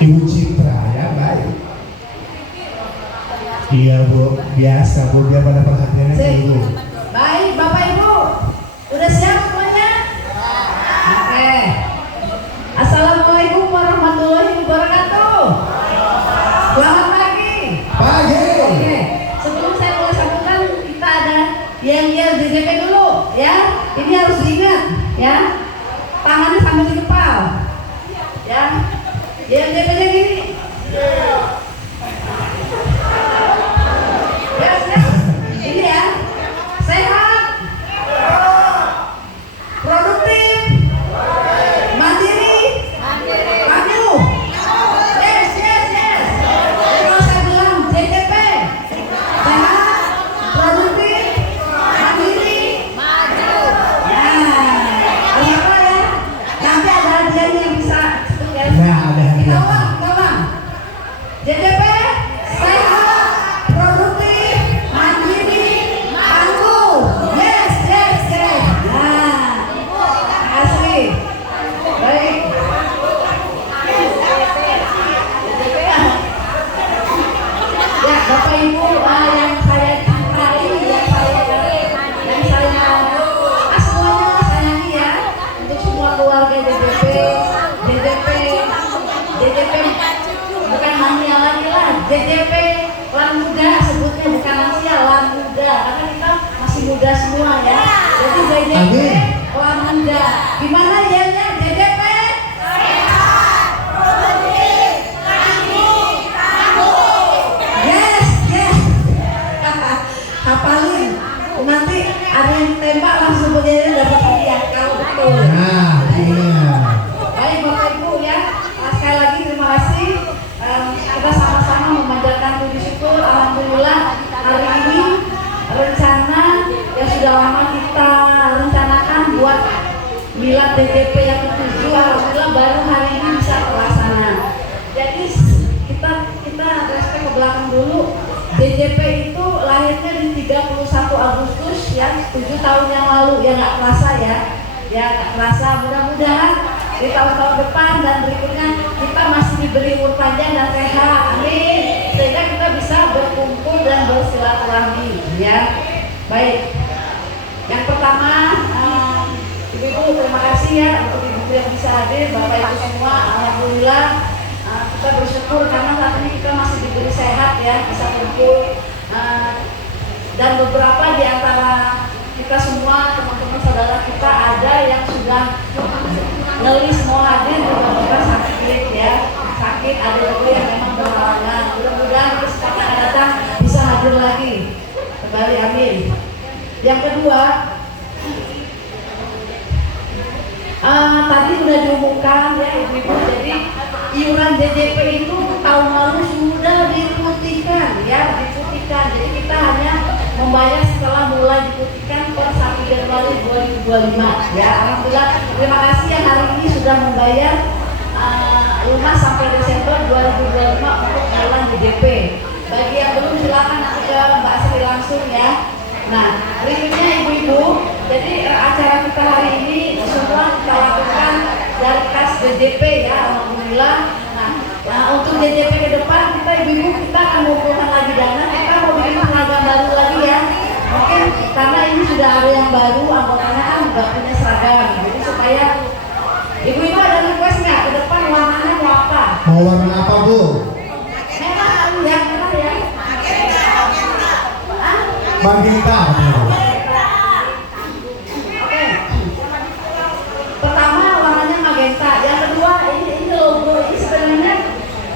Ibu Citra ya, baik. Iya Bu, biasa Bu, dia pada perhatiannya dulu. Baik, Bapak Ibu, udah siap semuanya? Oke. Assalamualaikum warahmatullahi wabarakatuh. Selamat pagi. Pagi. Oke. Sebelum saya mulai sambutan, kita ada yel-yel DJP dulu, ya. Ini harus diingat, ya. Tangannya sambil di kepala, ya. Yel-yelnya gini. Ini ya, sehat, produktif, mandiri, maju. Yes. Kalau saya bilang JTP, sehat, produktif, mandiri, maju. Ya, apa ya? Nanti ada hadiahnya yang bisa. Nah, ada hadiah. Kita JTP, sehat, produktif, mandiri, maju. Yes. Nah, asli. Baik. Ya, Bapak Ibu, yang saya cintai, yang saya semuanya sayangi ya, untuk semua keluarga JTP bukan lansia lagi lah, JTP Lan Muda, sebutnya bukan lansia, Lan Muda, karena kita masih muda semua ya. Jadi JTP Lan Muda. Gimana ya JTP? Yes. Hafalin. Nanti ada yang tembak langsung begini dapat hadiah kalau betul. Nah, iya. Baik Bapak Ibu ya, sekali lagi terima kasih. Kita sama-sama memanjatkan puji syukur. Alhamdulillah hari ini rencana yang sudah lama kita rencanakan buat milad DJP yang ke-7, alhamdulillah baru hari ini bisa terlaksana. Jadi kita respect ke belakang dulu. DJP itu lahirnya di 31 Agustus ya, 7 tahun yang lalu, ya nggak kerasa ya. Ya nggak kerasa, mudah-mudahan di tahun-tahun depan dan berikutnya kita masih diberi umur panjang dan sehat, amin, sehingga kita bisa berkumpul dan bersilaturahmi ya. Baik, yang pertama ibu-ibu terima kasih ya untuk ibu yang bisa hadir, bapak ibu semua, alhamdulillah kita bersyukur karena saat ini kita masih diberi sehat ya, bisa kumpul dan beberapa di antara kita semua, teman-teman saudara kita ada yang sudah ngelis mau hadir, beberapa sakit ya, sakit, ada juga yang memang berhalangan. Mudah-mudahan kesempatan akan datang bisa hadir lagi kembali, amin. Yang kedua, tadi sudah diumumkan ya ibu-ibu, jadi iuran DJP itu tahun lalu sudah diputihkan ya, jadi kita hanya membayar setelah mulai diputihkan per 1 Januari 2025 ya. Alhamdulillah, terima kasih yang hari ini sudah membayar lunas sampai Desember 2025 untuk iuran DJP. Bagi yang belum silakan nanti ke Mbak Sri langsung ya. Nah, berikutnya ibu-ibu, jadi acara kita hari ini semua kita lakukan dari kas DJP ya, alhamdulillah. Nah, untuk DJP ke depan kita ibu-ibu kita akan mengumpulkan lagi dana, kita mau bikin seragam baru lagi ya. Mungkin karena ini sudah ada yang baru, anggotanya kan nggak punya seragam, jadi supaya ibu-ibu ada request nggak ke depan warnanya mau apa? Mau warna apa Bu? Merah ya, merah ya. Magenta katanya Bu. Oke. Pertama warnanya magenta, yang kedua ini logo, ini sebenarnya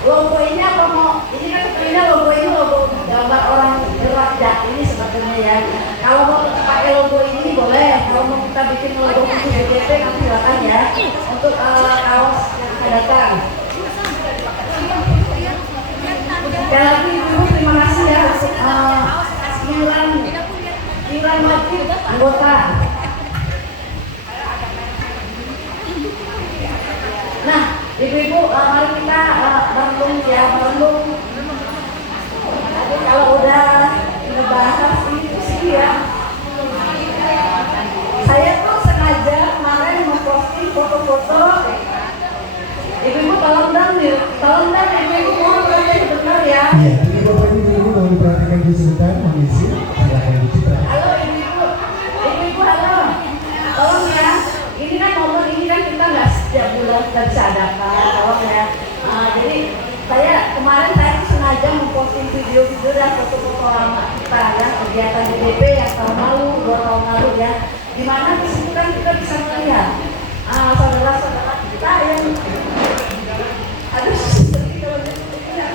logo ini apa mau? Ini kan sebenarnya logo ini logo gambar orang berwajah ini sebetulnya ya. Kalau mau pakai logo ini boleh, kalau mau kita bikin logo khusus DJP nanti silakan ya untuk kaos yang akan datang. Sekali lagi ibu terima kasih ya untuk iuran wajib anggota. Nah, ibu-ibu mari kita merenung ya, merenung. Tapi kalau udah ngebahas ini ya, saya tuh sengaja kemarin memposting foto-foto. Ibu-ibu tolong dong nih Tolong dan ibu-ibu mohon perhatian sebentar ya. Iya, ini Bapak Ibu mau diperhatikan dulu sebentar, mengisi silakan Ibu Citra. Halo ibu-ibu, ibu-ibu halo. Tolong ya, ini kan momen ini kan kita nggak setiap bulan kita bisa adakan, tolong ya. Jadi kemarin saya sengaja memposting video-video dan foto-foto lama kita ya, kegiatan DDP yang tahun lalu, 2 tahun lalu ya. Dimana di situ kan kita bisa melihat saudara-saudara kita yang aduh sedih kalau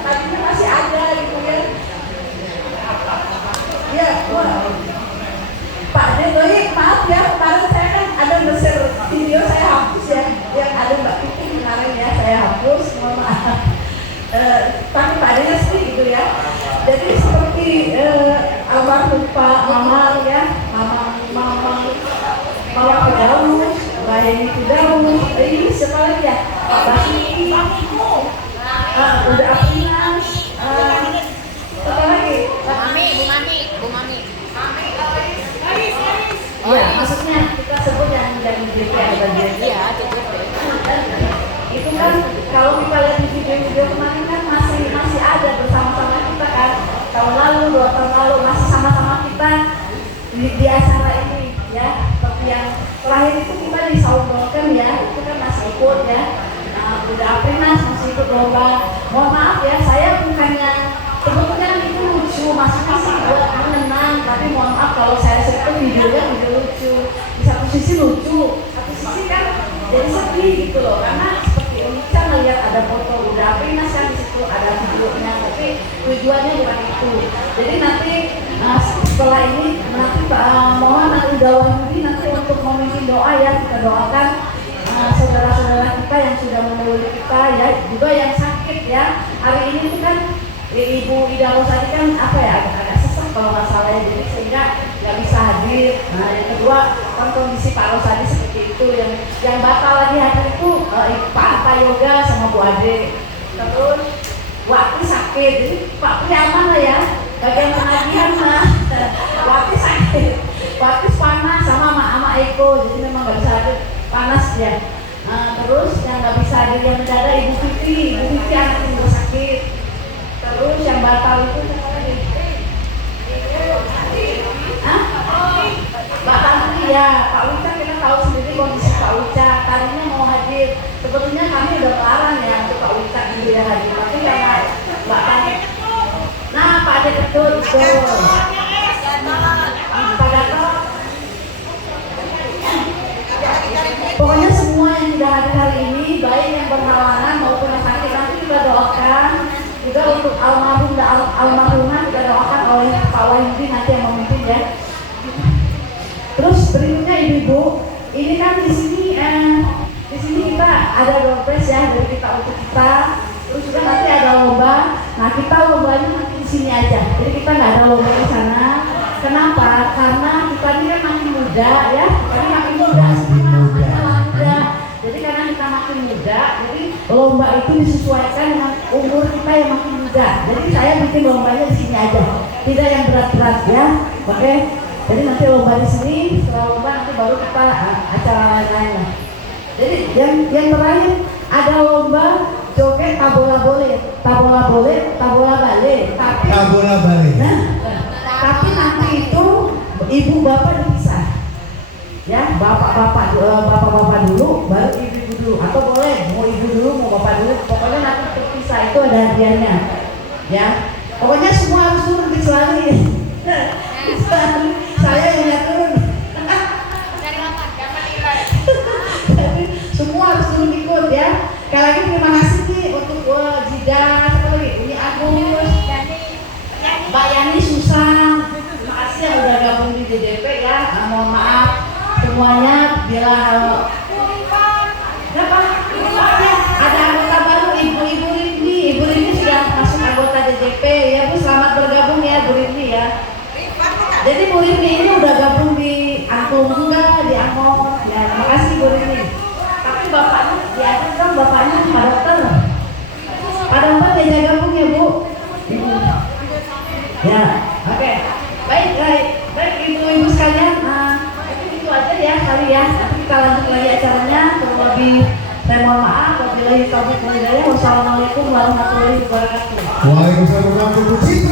tadinya masih ada gitu ya. Ya, wah. Pak Doi, maaf ya, kemarin saya kan ada nge-share video saya hapus ya, yang ada Mbak Titi kemarin ya, saya hapus, mohon maaf. Tapi Pak Doi sih gitu ya. Jadi seperti almarhum Pak Mamang ya, Mamang Firdaus, Mbak Heni Firdaus, ini siapa lagi ya? Mbak Siti, udah Apinas, apa lagi? Bu Mami. Ya, maksudnya kita sebut yang dari DP ada bagian. Iya, DDP. Itu kan kalau kita lihat di video-video kemarin kan masih ada bersama-sama kita kan, tahun lalu, 2 tahun lalu masih sama-sama kita di acara ini ya. Seperti yang terakhir itu kita di Saumbolken ya, itu kan masih ikut ya. Udah Aprinas masih ikut lomba. Mohon maaf ya, saya bukannya sebetulnya itu lucu, maksudnya sih buat mengenang, tapi mohon maaf kalau saya sebut videonya video lucu. Di satu sisi lucu, satu sisi kan jadi sedih gitu loh, karena seperti Uca melihat ada foto udah Aprinas kan di situ ada videonya, tapi tujuannya bukan itu. Jadi nanti setelah ini nanti mohon nanti Dawahudi nanti untuk memimpin doa ya, kita doakan saudara-saudara kita yang sudah mendahului kita ya, juga yang sakit ya. Hari ini itu kan Ibu Ida Rosadi kan apa ya, agak sesak kalau nggak salah ya, jadi sehingga nggak bisa hadir. Nah yang kedua kan kondisi Pak Rosadi seperti itu, yang batal lagi hadir itu Pak Anta Yoga sama Bu Ade. Terus Wati sakit, jadi Pak Priaman lah ya, bagian pengajian mah Wati sakit, Wati panas sama Ama Eko, jadi memang nggak bisa hadir, panas ya. Terus yang nggak bisa hadir yang mendadak Ibu Vivi anak yang sakit. Terus yang batal itu siapa lagi? Mbak Tanti ya, Pak Wicak kita tahu sendiri kondisi Pak Wicak. Tadinya mau hadir, sebetulnya kami udah larang ya untuk Pak Wicak tidak hadir, tapi karena Mbak Tanti. Nah Pak Ade betul. Pak Gatot. Pokoknya semua yang tidak hadir hari ini, baik yang berhalangan maupun yang sakit, nanti kita doakan. Juga untuk almarhum dan almarhumah kita doakan oleh Pak Wahyudi nanti yang memimpin ya. Terus berikutnya ibu-ibu, ini kan di sini kita ada dompet ya dari kita untuk kita. Terus juga nanti ada lomba. Nah kita lombanya nanti di sini aja. Jadi kita nggak ada lomba di sana. Kenapa? Karena kita ini kan makin muda ya. Kita makin muda. Jadi karena kita makin muda, jadi lomba itu disesuaikan dengan umur kita yang makin muda. Jadi saya bikin lombanya di sini aja, tidak yang berat-berat ya. Oke. Jadi nanti lomba di sini, setelah lomba nanti baru kita acara lain-lain lah. Jadi yang terakhir ada lomba joget tabola bale. Tapi Tabola bale. Nah, tapi nanti itu ibu bapak dipisah. Ya, bapak-bapak dulu, baru ibu dulu, atau boleh mau ibu dulu, mau bapak dulu, pokoknya nanti terpisah, itu ada hadiahnya, ya. Pokoknya semua harus turun kecuali saya yang nggak turun. Semua harus turun ikut ya. Sekali lagi terima kasih nih untuk Jida, apa lagi? Ini Agus, Mbak Yani Susah, terima kasih yang udah gabung di DDP ya. Mohon maaf semuanya bila ada anggota baru Ibu Rini sudah masuk anggota DJP ya Bu, selamat bergabung ya Bu Rini ya. Jadi Bu Rini ini udah gabung di Angklung juga, di Angklung ya, terima kasih Bu Rini. Tapi bapaknya di atas dong, bapaknya Pak Dokter diajak gabung ya Bu. Ya oke. Baik ibu-ibu sekalian, itu aja ya kali ya, nanti kita lanjut lagi taufiq wal hidayah. Wassalamualaikum warahmatullahi wabarakatuh. Waalaikumsalam warahmatullahi wabarakatuh.